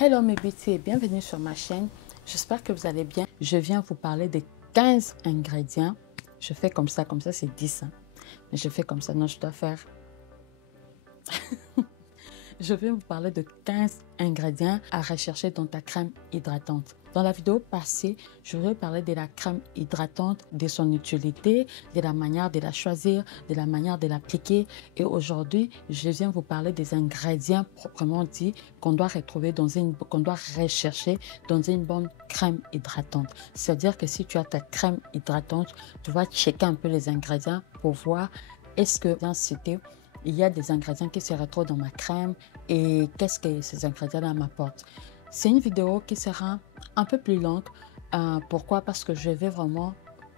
Hello mes beautés, bienvenue sur ma chaîne. J'espère que vous allez bien. Je viens vous parler des 15 ingrédients. Je fais comme ça c'est 10. Hein. Mais je fais comme ça, non, je dois faire... Je viens vous parler de 15 ingrédients à rechercher dans ta crème hydratante. Dans la vidéo passée, je voulais parler de la crème hydratante, de son utilité, de la manière de la choisir, de la manière de l'appliquer. Et aujourd'hui, je viens vous parler des ingrédients proprement dit qu'on doit retrouver qu'on doit rechercher dans une bonne crème hydratante. C'est-à-dire que si tu as ta crème hydratante, tu vas checker un peu les ingrédients pour voir est-ce que dans cité il y a des ingrédients qui se retrouvent dans ma crème et qu'est-ce que ces ingrédients-là m'apportent. C'est une vidéo qui sera un peu plus longue. Pourquoi? Parce que je vais vraiment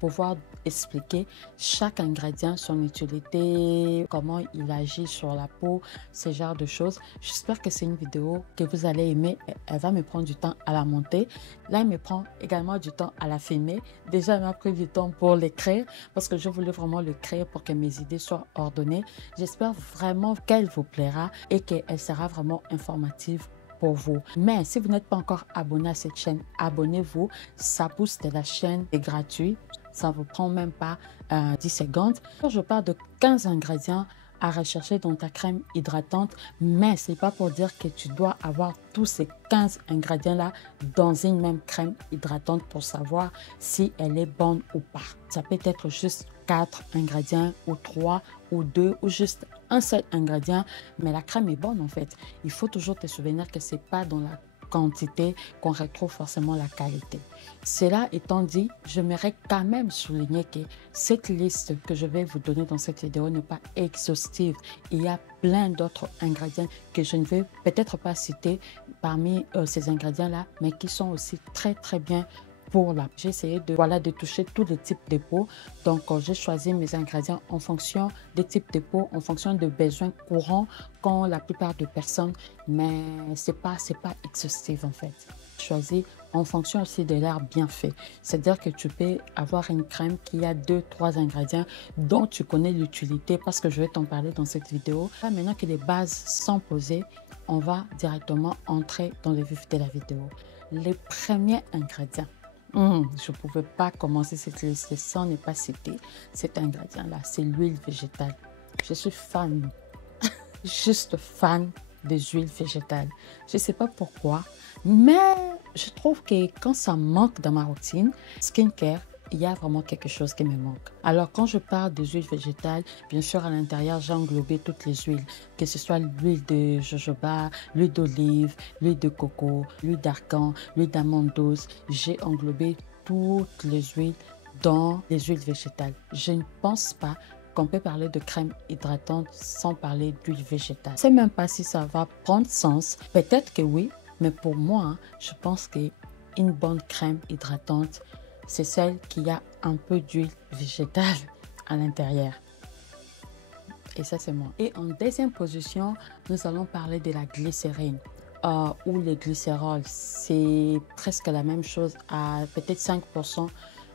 pouvoir expliquer chaque ingrédient, son utilité, comment il agit sur la peau, ce genre de choses. J'espère que c'est une vidéo que vous allez aimer. Elle va me prendre du temps à la monter. Là, elle me prend également du temps à la filmer. Déjà, elle m'a pris du temps pour l'écrire parce que je voulais vraiment l'écrire pour que mes idées soient ordonnées. J'espère vraiment qu'elle vous plaira et qu'elle sera vraiment informative pour vous. Mais si vous n'êtes pas encore abonné à cette chaîne, abonnez-vous. Ça booste la chaîne, c'est gratuit. Ça ne vous prend même pas 10 secondes. Je parle de 15 ingrédients à rechercher dans ta crème hydratante, mais ce n'est pas pour dire que tu dois avoir tous ces 15 ingrédients-là dans une même crème hydratante pour savoir si elle est bonne ou pas. Ça peut être juste 4 ingrédients ou 3 ou 2 ou juste un seul ingrédient, mais la crème est bonne en fait. Il faut toujours te souvenir que ce n'est pas dans la quantité qu'on retrouve forcément la qualité. Cela étant dit, j'aimerais quand même souligner que cette liste que je vais vous donner dans cette vidéo n'est pas exhaustive. Il y a plein d'autres ingrédients que je ne vais peut-être pas citer parmi ces ingrédients-là, mais qui sont aussi très bien pour la peau. J'ai essayé de toucher tous les types de peau. Donc, j'ai choisi mes ingrédients en fonction des types de peau, en fonction de besoins courants qu'ont la plupart des personnes. Mais c'est pas exhaustif en fait. Choisis en fonction aussi de l'air bien fait. C'est-à-dire que tu peux avoir une crème qui a 2-3 ingrédients dont tu connais l'utilité parce que je vais t'en parler dans cette vidéo. Là, maintenant que les bases sont posées, on va directement entrer dans le vif de la vidéo. Les premiers ingrédients. Je ne pouvais pas commencer cette liste sans ne pas citer cet ingrédient-là. C'est l'huile végétale. Je suis fan, juste fan des huiles végétales. Je ne sais pas pourquoi, mais je trouve que quand ça manque dans ma routine, skincare, il y a vraiment quelque chose qui me manque. Alors, quand je parle des huiles végétales, bien sûr, à l'intérieur, j'ai englobé toutes les huiles, que ce soit l'huile de jojoba, l'huile d'olive, l'huile de coco, l'huile d'argan, l'huile d'amande douce. J'ai englobé toutes les huiles dans les huiles végétales. Je ne pense pas qu'on peut parler de crème hydratante sans parler d'huile végétale. Je ne sais même pas si ça va prendre sens. Peut-être que oui, mais pour moi, je pense qu'une bonne crème hydratante, c'est celle qui a un peu d'huile végétale à l'intérieur. Et ça, c'est moi. Et en deuxième position, nous allons parler de la glycérine ou le glycérol. C'est presque la même chose à peut-être 5%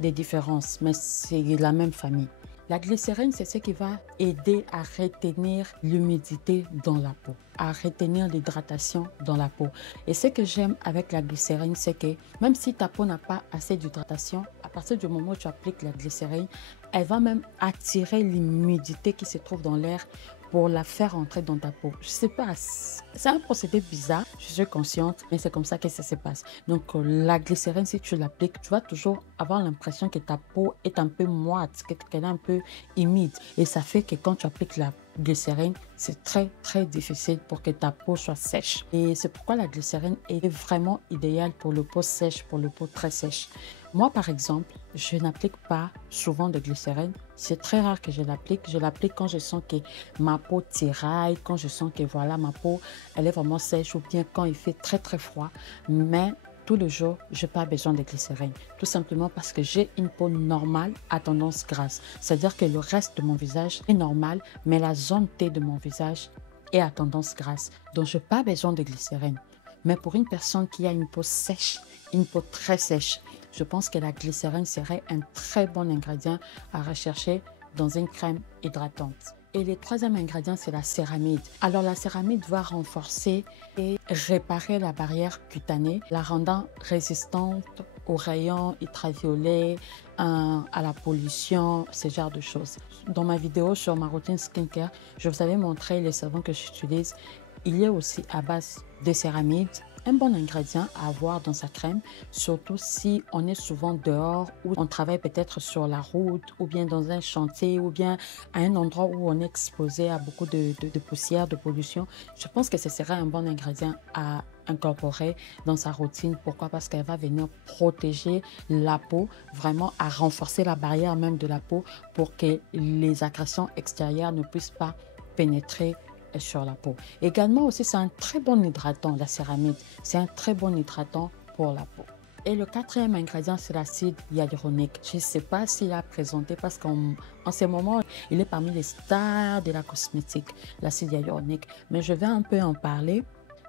de différence, mais c'est la même famille. La glycérine, c'est ce qui va aider à retenir l'humidité dans la peau, à retenir l'hydratation dans la peau. Et ce que j'aime avec la glycérine, c'est que même si ta peau n'a pas assez d'hydratation, à partir du moment où tu appliques la glycérine, elle va même attirer l'humidité qui se trouve dans l'air pour la faire entrer dans ta peau. Je sais pas, c'est un procédé bizarre, je suis consciente, mais c'est comme ça que ça se passe. Donc la glycérine, si tu l'appliques, tu vas toujours avoir l'impression que ta peau est un peu moite, qu'elle est un peu humide. Et ça fait que quand tu appliques la glycérine, c'est très difficile pour que ta peau soit sèche. Et c'est pourquoi la glycérine est vraiment idéale pour le peau sèche, pour le peau très sèche. Moi, par exemple, je n'applique pas souvent de glycérine. C'est très rare que je l'applique. Je l'applique quand je sens que ma peau tiraille, quand je sens que voilà, ma peau, elle est vraiment sèche ou bien quand il fait très froid. Mais tous les jours, je n'ai pas besoin de glycérine. Tout simplement parce que j'ai une peau normale à tendance grasse. C'est-à-dire que le reste de mon visage est normal, mais la zone T de mon visage est à tendance grasse. Donc, je n'ai pas besoin de glycérine. Mais pour une personne qui a une peau sèche, une peau très sèche, je pense que la glycérine serait un très bon ingrédient à rechercher dans une crème hydratante. Et le troisième ingrédient, c'est la céramide. Alors la céramide va renforcer et réparer la barrière cutanée, la rendant résistante aux rayons ultraviolets, à la pollution, ce genre de choses. Dans ma vidéo sur ma routine skincare, je vous avais montré les savons que j'utilise. Il est aussi à base de céramide, un bon ingrédient à avoir dans sa crème, surtout si on est souvent dehors ou on travaille peut-être sur la route ou bien dans un chantier ou bien à un endroit où on est exposé à beaucoup de poussière, de pollution. Je pense que ce serait un bon ingrédient à incorporer dans sa routine. Pourquoi? Parce qu'elle va venir protéger la peau, vraiment à renforcer la barrière même de la peau pour que les agressions extérieures ne puissent pas pénétrer sur la peau. Également aussi, c'est un très bon hydratant, la céramide. C'est un très bon hydratant pour la peau. Et le quatrième ingrédient, c'est l'acide hyaluronique. Je ne sais pas s'il a présenté parce qu'en ce moment, il est parmi les stars de la cosmétique, l'acide hyaluronique. Mais je vais un peu en parler.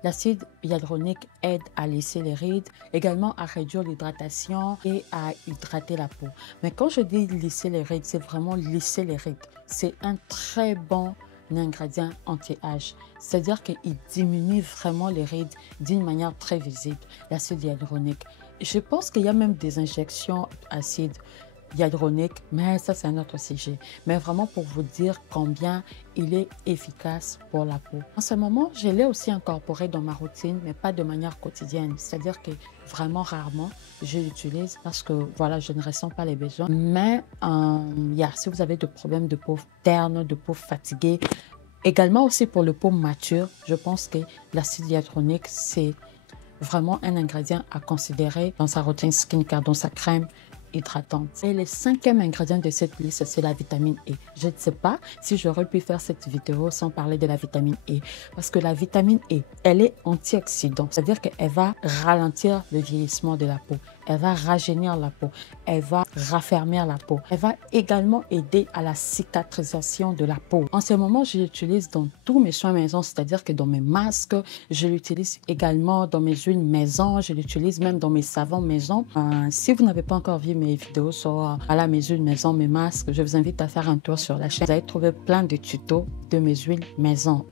L'acide hyaluronique aide à lisser les rides, également à réduire l'hydratation et à hydrater la peau. Mais quand je dis lisser les rides, c'est vraiment lisser les rides. C'est un très bon ingrédient anti-âge, c'est-à-dire qu'il diminue vraiment les rides d'une manière très visible, l'acide hyaluronique. Je pense qu'il y a même des injections acide hyaluronique, mais ça c'est un autre sujet. Mais vraiment pour vous dire combien il est efficace pour la peau. En ce moment, je l'ai aussi incorporé dans ma routine, mais pas de manière quotidienne. C'est-à-dire que vraiment rarement, je l'utilise parce que voilà, je ne ressens pas les besoins. Mais si vous avez des problèmes de peau terne, de peau fatiguée, également aussi pour le peau mature, je pense que l'acide hyaluronique, c'est vraiment un ingrédient à considérer dans sa routine skincare, dans sa crème hydratante. Et le cinquième ingrédient de cette liste, c'est la vitamine E. Je ne sais pas si j'aurais pu faire cette vidéo sans parler de la vitamine E. Parce que la vitamine E, elle est antioxydante. C'est-à-dire qu'elle va ralentir le vieillissement de la peau. Elle va rajeunir la peau. Elle va raffermir la peau. Elle va également aider à la cicatrisation de la peau. En ce moment, je l'utilise dans tous mes soins maison, c'est-à-dire que dans mes masques, je l'utilise également dans mes huiles maison, je l'utilise même dans mes savons maison. Si vous n'avez pas encore vu mes vidéos sur mes huiles maison, mes masques, je vous invite à faire un tour sur la chaîne. Vous allez trouver plein de tutos de mes huiles maison.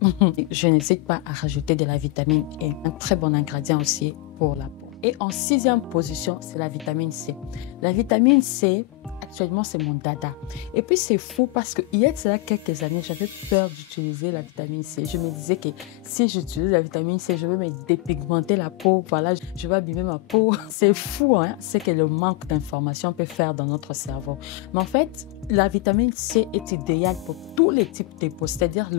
Je n'hésite pas à rajouter de la vitamine E, un très bon ingrédient aussi pour la peau. Et en sixième position, c'est la vitamine C. La vitamine C, actuellement, c'est mon dada. Et puis, c'est fou parce qu'il y a de cela quelques années, j'avais peur d'utiliser la vitamine C. Je me disais que si j'utilise la vitamine C, je vais me dépigmenter la peau. Voilà, je vais abîmer ma peau. C'est fou, hein? C'est que le manque d'informations peut faire dans notre cerveau. Mais en fait, la vitamine C est idéale pour tous les types de peaux, c'est-à-dire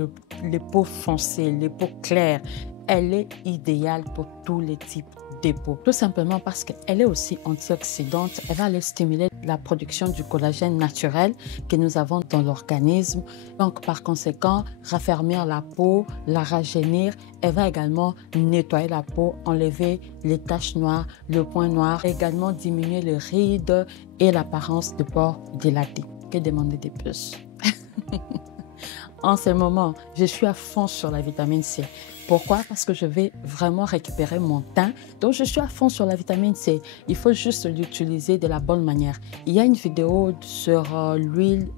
les peaux foncées, les peaux claires. Elle est idéale pour tous les types de peau. Tout simplement parce qu'elle est aussi antioxydante. Elle va aller stimuler la production du collagène naturel que nous avons dans l'organisme. Donc, par conséquent, raffermir la peau, la rajeunir. Elle va également nettoyer la peau, enlever les taches noires, le point noir, également diminuer les rides et l'apparence de pores dilatés. Que demander de plus? En ce moment, je suis à fond sur la vitamine C. Pourquoi? Parce que je vais vraiment récupérer mon teint. Donc, je suis à fond sur la vitamine C. Il faut juste l'utiliser de la bonne manière. Il y a une vidéo sur l'huile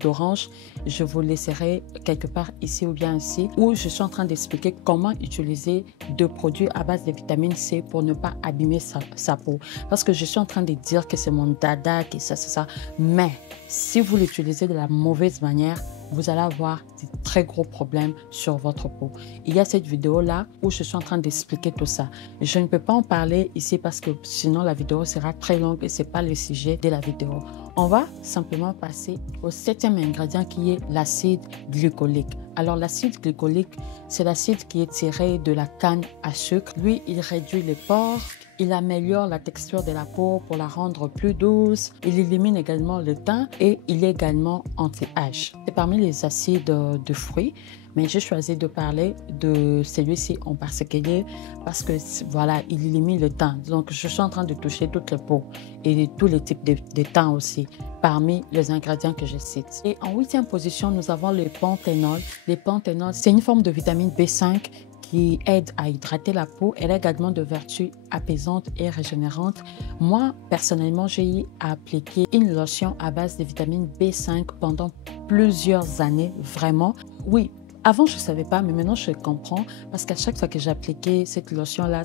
d'orange. Je vous laisserai quelque part ici ou bien ici où je suis en train d'expliquer comment utiliser deux produits à base de vitamine C pour ne pas abîmer sa peau. Parce que je suis en train de dire que c'est mon dada, que ça. Mais si vous l'utilisez de la mauvaise manière, vous allez avoir de très gros problèmes sur votre peau. Il y a cette vidéo-là où je suis en train d'expliquer tout ça. Je ne peux pas en parler ici parce que sinon la vidéo sera très longue et ce n'est pas le sujet de la vidéo. On va simplement passer au septième ingrédient qui est l'acide glycolique. Alors l'acide glycolique, c'est l'acide qui est tiré de la canne à sucre. Lui, il réduit les pores. Il améliore la texture de la peau pour la rendre plus douce. Il élimine également le teint et il est également anti-âge. C'est parmi les acides de fruits, mais j'ai choisi de parler de celui-ci en particulier parce que voilà, il élimine le teint. Donc, je suis en train de toucher toutes les peaux et tous les types de teint aussi parmi les ingrédients que je cite. Et en huitième position, nous avons le panthénol. Le panthénol, c'est une forme de vitamine B5 qui aide à hydrater la peau. Elle a également de vertus apaisantes et régénérantes. Moi, personnellement, j'ai appliqué une lotion à base de vitamine B5 pendant plusieurs années, vraiment. Oui, avant, je ne savais pas, mais maintenant, je comprends parce qu'à chaque fois que j'appliquais cette lotion-là,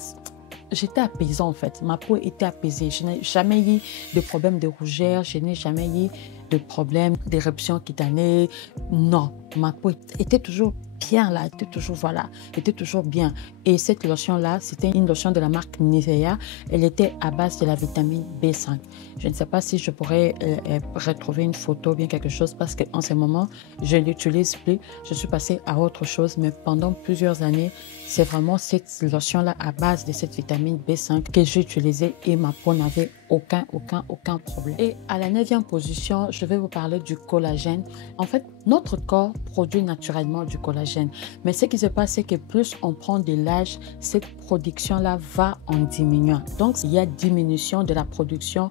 j'étais apaisée en fait. Ma peau était apaisée. Je n'ai jamais eu de problème de rougeur. Je n'ai jamais eu de problème d'éruption cutanée. Non, ma peau était toujours bien là, était toujours, voilà, était toujours bien. Et cette lotion-là, c'était une lotion de la marque Nivea. Elle était à base de la vitamine B5. Je ne sais pas si je pourrais retrouver une photo ou bien quelque chose parce qu'en ce moment, je ne l'utilise plus. Je suis passée à autre chose, mais pendant plusieurs années, c'est vraiment cette lotion-là à base de cette vitamine B5 que j'ai utilisée et ma peau n'avait aucun problème. Et à la 9e position, je vais vous parler du collagène. En fait, notre corps produit naturellement du collagène. Mais ce qui se passe, c'est que plus on prend de l'âge, cette production-là va en diminuant. Donc, il y a diminution de la production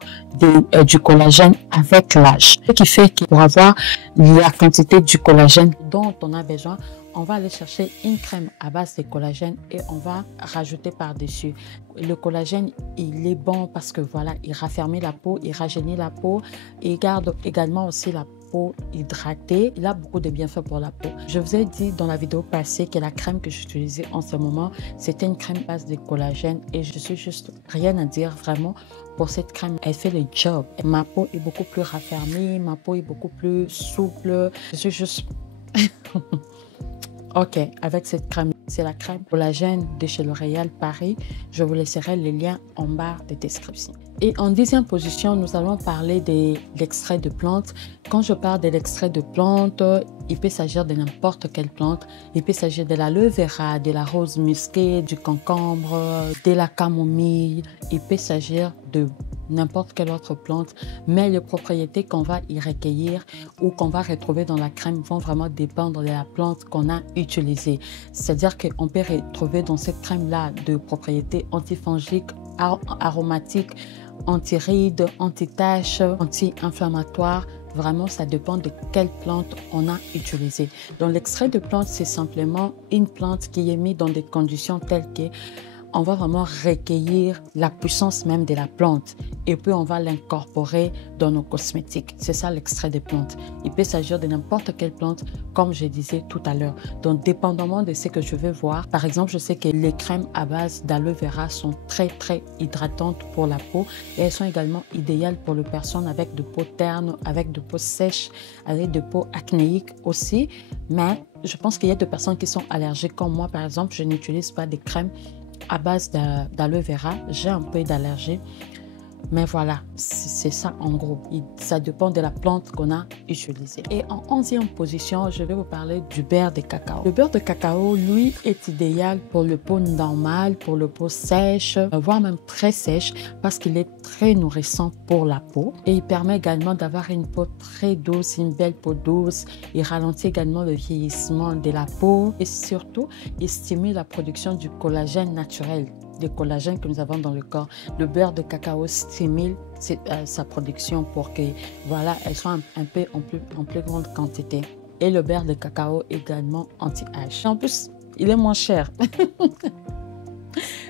du collagène avec l'âge. Ce qui fait que pour avoir la quantité du collagène dont on a besoin, on va aller chercher une crème à base de collagène et on va rajouter par-dessus. Le collagène, il est bon parce que voilà, il raffermit la peau, il rajeunit la peau, il garde également aussi la peau hydratée. Il a beaucoup de bienfaits pour la peau. Je vous ai dit dans la vidéo passée que la crème que j'utilisais en ce moment, c'était une crème à base de collagène et je suis juste rien à dire vraiment pour cette crème. Elle fait le job. Ma peau est beaucoup plus raffermie, ma peau est beaucoup plus souple. Je suis juste... Ok, avec cette crème, c'est la crème collagène de chez L'Oréal Paris. Je vous laisserai le lien en barre de description. Et en 10e position, nous allons parler de l'extrait de plante. Quand je parle de l'extrait de plante, il peut s'agir de n'importe quelle plante. Il peut s'agir de l'aloe vera, de la rose musquée, du concombre, de la camomille. Il peut s'agir de n'importe quelle autre plante, mais les propriétés qu'on va y recueillir ou qu'on va retrouver dans la crème vont vraiment dépendre de la plante qu'on a utilisée. C'est-à-dire qu'on peut retrouver dans cette crème-là de propriétés antifongiques, aromatiques, anti-rides, anti-taches, anti-inflammatoires. Vraiment, ça dépend de quelle plante on a utilisée. Donc, l'extrait de plante, c'est simplement une plante qui est mise dans des conditions telles que on va vraiment recueillir la puissance même de la plante et puis on va l'incorporer dans nos cosmétiques. C'est ça l'extrait de plante. Il peut s'agir de n'importe quelle plante, comme je disais tout à l'heure. Donc, dépendamment de ce que je veux voir, par exemple, je sais que les crèmes à base d'aloe vera sont très hydratantes pour la peau et elles sont également idéales pour les personnes avec de peau terne, avec de peau sèche, avec de peau acnéique aussi. Mais je pense qu'il y a des personnes qui sont allergiques comme moi, par exemple, je n'utilise pas de crème à base d'aloe vera. J'ai un peu d'allergie. Mais voilà, c'est ça en gros. Ça dépend de la plante qu'on a utilisée. Et en 11e position, je vais vous parler du beurre de cacao. Le beurre de cacao, lui, est idéal pour le peau normale, pour le peau sèche, voire même très sèche, parce qu'il est très nourrissant pour la peau. Et il permet également d'avoir une peau très douce, une belle peau douce. Il ralentit également le vieillissement de la peau. Et surtout, il stimule la production du collagène naturel, de collagène que nous avons dans le corps. Le beurre de cacao stimule sa production pour que voilà, elle soit un peu en plus grande quantité. Et le beurre de cacao également anti-âge. En plus, il est moins cher.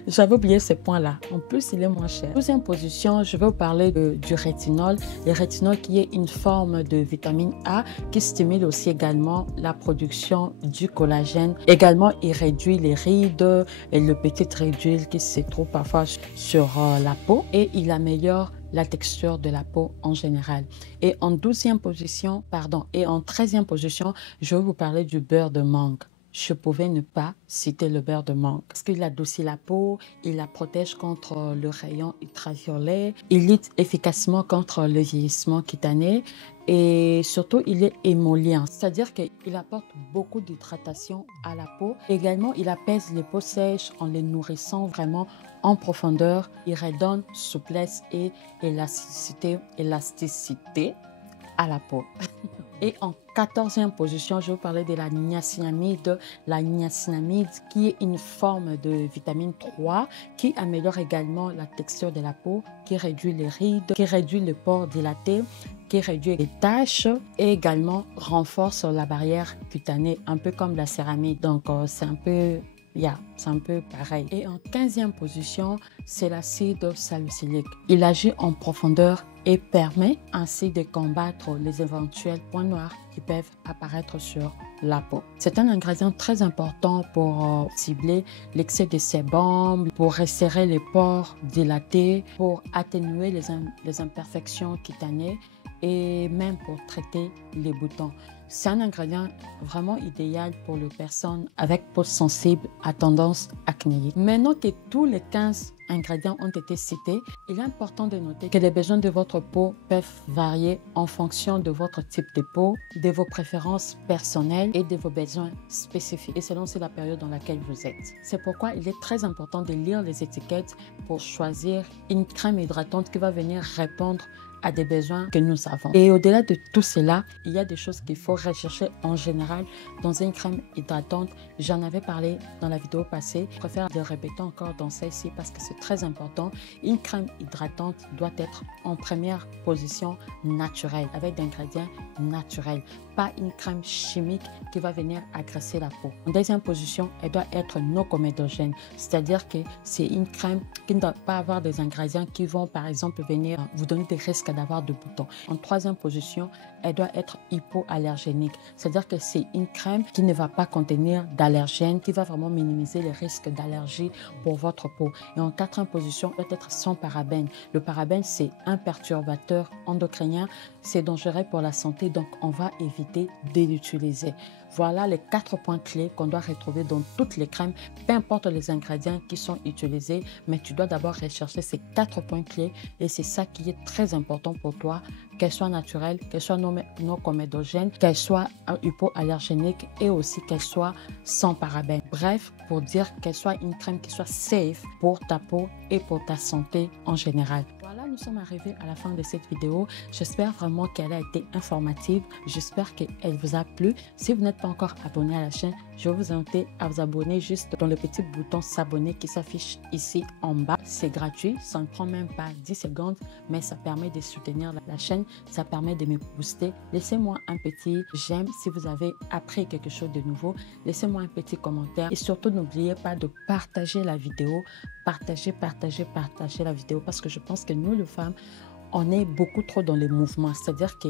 J'avais oublié ce point-là. En plus, il est moins cher. Deuxième position, je vais vous parler du rétinol. Le rétinol qui est une forme de vitamine A qui stimule aussi également la production du collagène. Également, il réduit les rides et le petit ridule qui se trouve parfois sur la peau et il améliore la texture de la peau en général. Et en 13e position, je vais vous parler du beurre de mangue. Je pouvais ne pas citer le beurre de mangue parce qu'il adoucit la peau, il la protège contre le rayon ultraviolet, il lutte efficacement contre le vieillissement cutané et surtout il est émollient, c'est-à-dire qu'il apporte beaucoup d'hydratation à la peau. Également, il apaise les peaux sèches en les nourrissant vraiment en profondeur. Il redonne souplesse et élasticité à la peau. Et en 14e position, je vais vous parler de la niacinamide. La niacinamide qui est une forme de vitamine 3 qui améliore également la texture de la peau, qui réduit les rides, qui réduit les pores dilatés, qui réduit les taches et également renforce la barrière cutanée, un peu comme la céramide. Donc, c'est un peu c'est un peu pareil. Et en 15e position, c'est l'acide salicylique. Il agit en profondeur et permet ainsi de combattre les éventuels points noirs qui peuvent apparaître sur la peau. C'est un ingrédient très important pour cibler l'excès de sébum, pour resserrer les pores dilatés, pour atténuer les imperfections cutanées et même pour traiter les boutons. C'est un ingrédient vraiment idéal pour les personnes avec peau sensible à tendance acnéique. Maintenant que tous les 15 ingrédients ont été cités, il est important de noter que les besoins de votre peau peuvent varier en fonction de votre type de peau, de vos préférences personnelles et de vos besoins spécifiques, et selon aussi la période dans laquelle vous êtes. C'est pourquoi il est très important de lire les étiquettes pour choisir une crème hydratante qui va venir répondre à des besoins que nous avons. Et au-delà de tout cela, il y a des choses qu'il faut rechercher en général dans une crème hydratante. J'en avais parlé dans la vidéo passée. Je préfère le répéter encore dans celle-ci parce que c'est très important. Une crème hydratante doit être en première position naturelle, avec des ingrédients naturels. Pas une crème chimique qui va venir agresser la peau. En deuxième position, elle doit être non comédogène, c'est-à-dire que c'est une crème qui ne doit pas avoir des ingrédients qui vont par exemple venir vous donner des risques d'avoir de boutons. En troisième position, elle doit être hypoallergénique, c'est-à-dire que c'est une crème qui ne va pas contenir d'allergènes, qui va vraiment minimiser les risques d'allergie pour votre peau. Et en quatrième position, elle doit être sans parabènes. Le parabène, c'est un perturbateur endocrinien, c'est dangereux pour la santé, donc on va éviter de l'utiliser. Voilà les 4 points clés qu'on doit retrouver dans toutes les crèmes, peu importe les ingrédients qui sont utilisés, mais tu dois d'abord rechercher ces 4 points clés et c'est ça qui est très important pour toi, qu'elle soit naturelle, qu'elle soit non comédogène, qu'elle soit hypoallergénique et aussi qu'elle soit sans parabènes. Bref, pour dire qu'elle soit une crème qui soit safe pour ta peau et pour ta santé en général. Voilà, nous sommes arrivés à la fin de cette vidéo. J'espère vraiment qu'elle a été informative. J'espère qu'elle vous a plu. Si vous n'êtes pas encore abonné à la chaîne, je vais vous inviter à vous abonner juste dans le petit bouton s'abonner qui s'affiche ici en bas. C'est gratuit, ça ne prend même pas 10 secondes, mais ça permet de soutenir la chaîne, ça permet de me booster. Laissez-moi un petit j'aime si vous avez appris quelque chose de nouveau. Laissez-moi un petit commentaire et surtout n'oubliez pas de partager la vidéo. Partagez la vidéo parce que je pense que nous les femmes, on est beaucoup trop dans les mouvements, c'est-à-dire que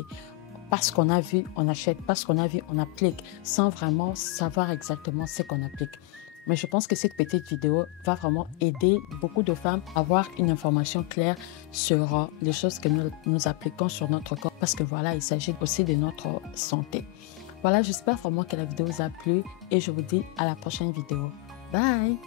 parce qu'on a vu, on achète, parce qu'on a vu, on applique, sans vraiment savoir exactement ce qu'on applique. Mais je pense que cette petite vidéo va vraiment aider beaucoup de femmes à avoir une information claire sur les choses que nous appliquons sur notre corps. Parce que voilà, il s'agit aussi de notre santé. Voilà, j'espère vraiment que la vidéo vous a plu et je vous dis à la prochaine vidéo. Bye!